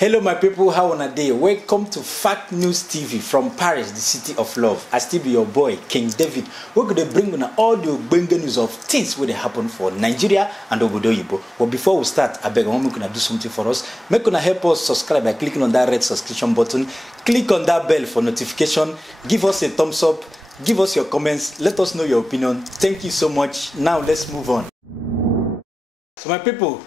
Hello my people, how on a day? Welcome to Fact News TV from Paris, the city of love. I still be your boy, King David. We're going to bring on all the bang news of things where they happen for Nigeria and Obodo Yibo. But before we start, I beg I'm going to do something for us. Make gonna help us subscribe by clicking on that red subscription button. Click on that bell for notification. Give us a thumbs up. Give us your comments. Let us know your opinion. Thank you so much. Now let's move on. So my people,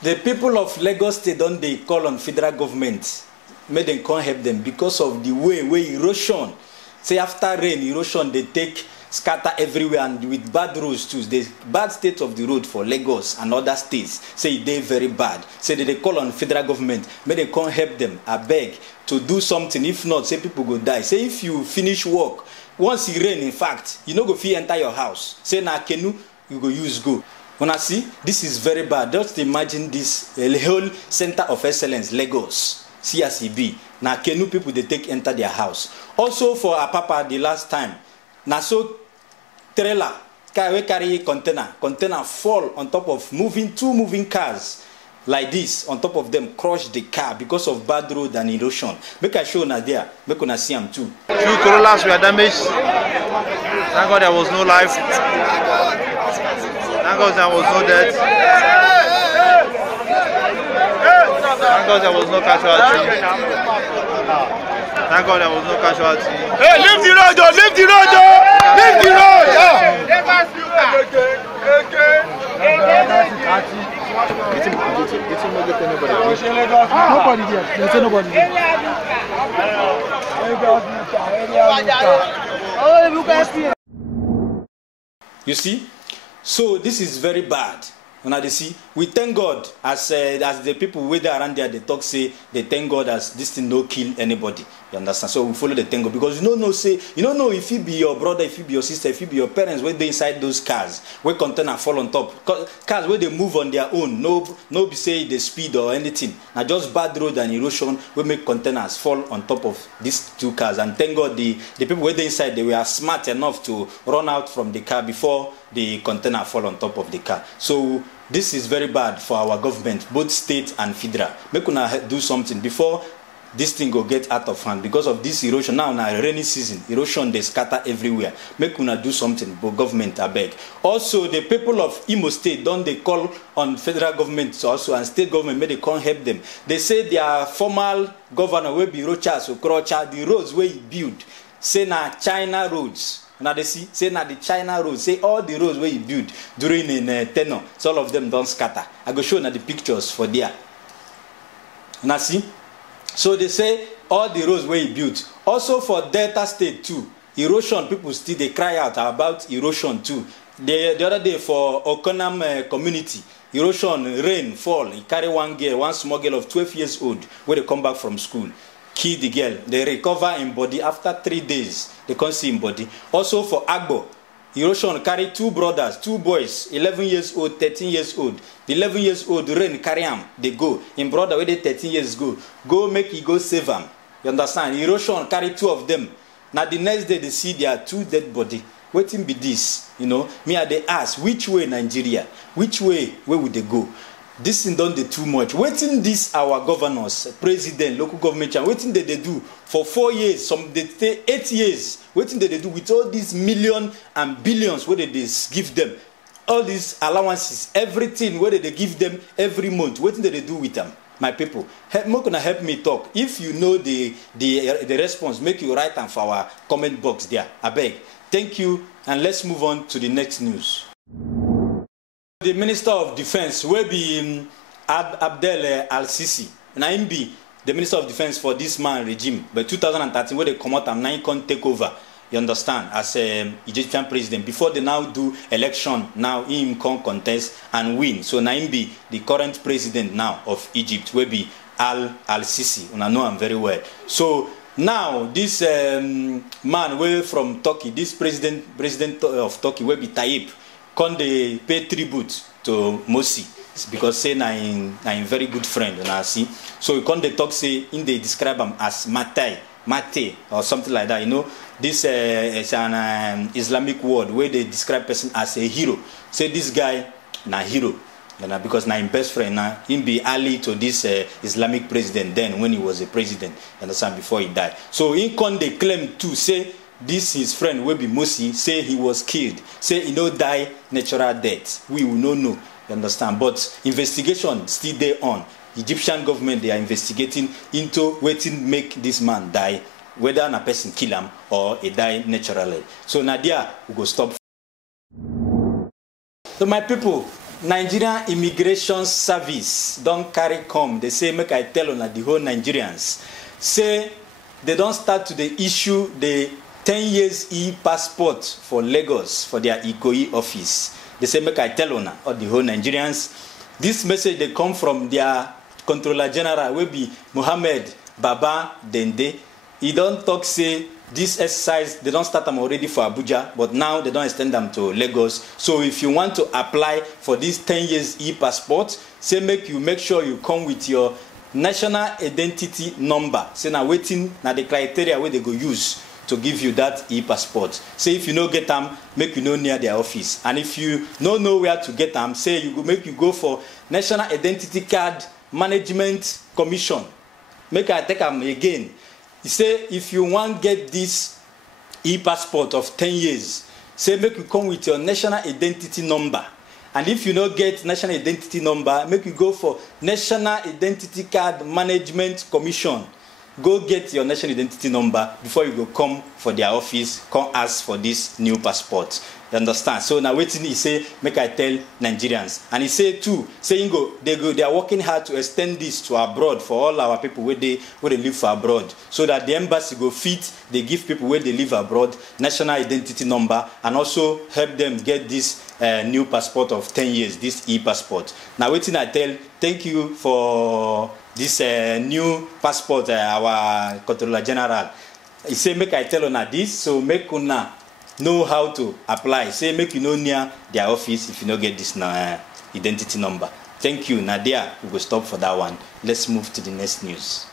the people of Lagos State don't they call on federal government, make them can't help them because of the way erosion. Say after rain, erosion they take scatter everywhere and with bad roads too. The bad state of the road for Lagos and other states say they very bad. Say they call on federal government, make them can't help them. I beg to do something. If not, say people go die. Say if you finish work, once it rain, in fact, you no go fit enter your house. Say na canoe you go use go. When I see, this is very bad. Just imagine this whole center of excellence, Lagos, CRCB. Now, canoe people, they take enter their house. Also for Apapa, the last time, now so trailer, carry container fall on top of two moving cars like this, on top of them, crush the car because of bad road and erosion. Make I show now there, make una see them too. 2 Corollas were damaged. Thank God there was no life. Thank God there was no death. Thank God there was no casualty. Thank God there was no casualty. Hey, leave the road, though! Leave the road, though! Leave the road! Nobody there. There's nobody there. You see? So this is very bad. Now they see, we thank God as the people whether around there they talk say they thank God as this thing no kill anybody. You understand? So we follow the thank God because you don't know if it be your brother, if it be your sister, if it be your parents where they inside those cars where container fall on top. Cars where they move on their own, no be say the speed or anything. Now just bad road and erosion will make containers fall on top of these two cars. And thank God the people where they inside they were smart enough to run out from the car before the container fall on top of the car. So this is very bad for our government, both state and federal. Make una do something before this thing go get out of hand because of this erosion. Now rainy season, erosion they scatter everywhere. Make una do something, but government I beg. Also, the people of Imo State don't they call on federal government also and state government, may they can't help them. They say their formal governor will be Rochas Okrocha, the roads where he build, say na China roads. Now they see, say now the China roads, say all the roads where you build during in tenor, so all of them don't scatter. I go show now the pictures for there. Now see, so they say all the roads where you built. Also for Delta State too, erosion people still they cry out about erosion too. The other day for Okonam community, erosion, rain, fall. He carry one small girl of 12 years old where they come back from school. Kill the girl. They recover in body after 3 days. They can't see in body. Also for Agbo, erosion carry two brothers, two boys, 11 years old, 13 years old. The 11 years old rain carry him. They go. In brother where they 13 years go make he go save him. You understand? Erosion carry two of them. Now the next day they see their two dead body. Waiting be this, you know. Me they ask which way Nigeria, which way where would they go? This thing don't do too much. Waiting this our governors, president, local government, waiting they do for 4 years, some they stay 8 years. Waiting they do with all these millions and billions where they give them, all these allowances, everything where they give them every month. Waiting they do with them, my people. More gonna help me talk. If you know the response, make you write and for our comment box there. I beg. Thank you, and let's move on to the next news. The Minister of Defense will be Abdel Al-Sisi. And I be the Minister of Defense for this man regime. But 2013, where they come out and now can take over, you understand, as Egyptian president. Before they now do election, now him can contest and win. So now be the current president now of Egypt will be Al-Sisi. And I know him very well. So now this man will from Turkey, this president of Turkey will be Tayyip. Can they pay tribute to Morsi because say na in very good friend and I see. So can they talk say in they describe him as Mate or something like that. You know, this is an Islamic word where they describe person as a hero. Say this guy na hero. because now his best friend now, him be ally to this Islamic president then when he was a president, you understand, before he died. So he con they claim to say this his friend will be Musi, say he was killed, say he no die natural death. We will not know, you understand. But investigation still there on. Egyptian government, they are investigating into waiting make this man die, whether a person kill him or he die naturally. So Nadia will go stop. So my people, Nigerian Immigration Service don't carry come. They say make I tell on the whole Nigerians. Say they don't start to the issue the 10 years e-passport for Lagos for their Ikoyi office. They say make I tell on or the whole Nigerians. This message they come from their Controller General will be Mohammed Baba Dende. He don't talk say this exercise, they don't start them already for Abuja, but now they don't extend them to Lagos. So if you want to apply for this 10 years e-passport, say make sure you come with your national identity number. Say now waiting now the criteria where they go use to give you that e-passport. Say if you no get them, make you know near their office. And if you don't know where to get them, say you go for National Identity Card Management Commission. Make I take them again. He say if you want get this e-passport of 10 years, say make you come with your national identity number. And if you don't get national identity number, make you go for National Identity Card Management Commission. Go get your national identity number before you go come for their office, come ask for this new passport. You understand? So now waiting, he say, make I tell Nigerians. And he say too, saying they are working hard to extend this to abroad for all our people where they live for abroad. So that the embassy go fit, they give people where they live abroad national identity number and also help them get this new passport of 10 years, this e-passport. Now waiting, I tell, thank you for this new passport, our Controller General. He say make I tell una this, so make una know how to apply. Say make you know near their office if you don't get this identity number. Thank you. Nadia, we will stop for that one. Let's move to the next news.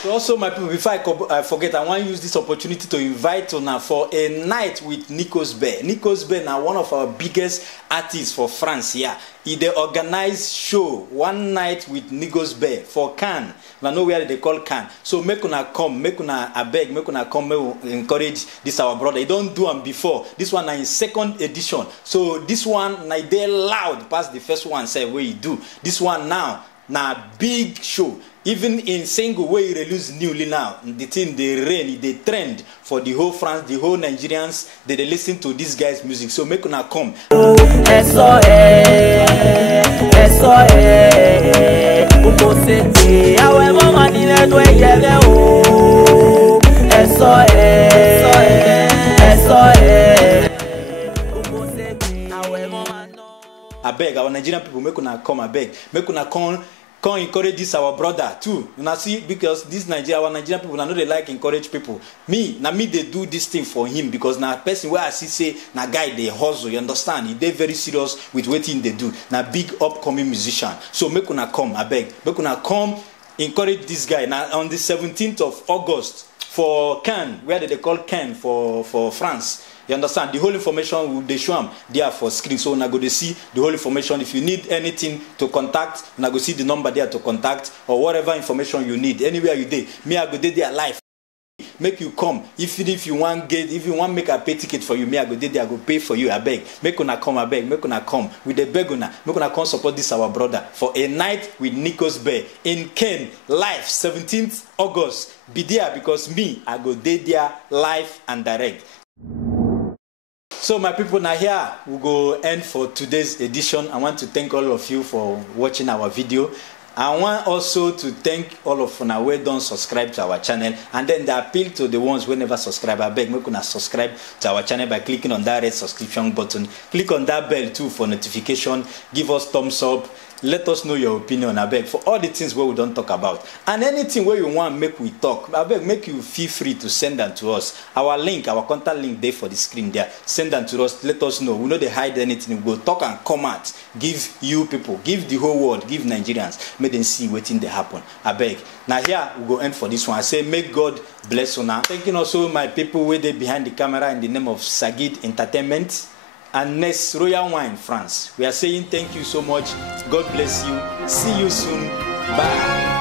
So also, my people, before I forget, I want to use this opportunity to invite you for a night with Nikos Bear. Nikos Bear now one of our biggest artists for France here. They organize show one night with Nikos Bear for Cannes. I know where they call Cannes. So make una come, make una abeg, make una come, encourage this our brother. He don't do them before. This one is second edition. So this one now they loud past the first one. Say where you do. This one now big show. Even in single way you release newly now, the thing they reign, they trend for the whole France, the whole Nigerians, they listen to this guy's music. So make una come. I beg our Nigerian people, make una come, I beg. Make una come encourage this our brother too. You know, see, because this our Nigerian people, I know they like encourage people. Me they do this thing for him because now person where I see say na guy they hustle, you understand? They very serious with what they do. Now big upcoming musician. So make una come, I beg. Make una come encourage this guy. Now on the 17th of August for Cannes, where they call Cannes for France. You understand? The whole information will they show them there for screen. So now go to see the whole information. If you need anything to contact, now go see the number there to contact or whatever information you need. Anywhere you did, me I go there live. Make you come. If you want make a pay ticket for you, me I go there, I go pay for you. I beg. Make una come, I beg. Make una come with the beguna. Make una come support this our brother for a night with Nikos Bear in Cannes live 17th August. Be there because me I go there live and direct. So my people, now here we go end for today's edition. I want to thank all of you for watching our video. I want also to thank all of you now who don't subscribe to our channel, and then the appeal to the ones who never subscribe. I beg make you subscribe to our channel by clicking on that red subscription button. Click on that bell too for notification. Give us thumbs up. Let us know your opinion, I beg, for all the things where we don't talk about. And anything where you want make we talk, I beg, make you feel free to send them to us. Our link, our contact link there for the screen there. Send them to us, let us know. We know they hide anything. We go talk and comment. Give you people, give the whole world, give Nigerians. Make them see what thing they happen. I beg. Now here, we go end for this one. I say, may God bless you now. Thanking also my people where they behind the camera in the name of Sagid Entertainment. and next Royal Wine France. We are saying thank you so much. God bless you. See you soon. Bye.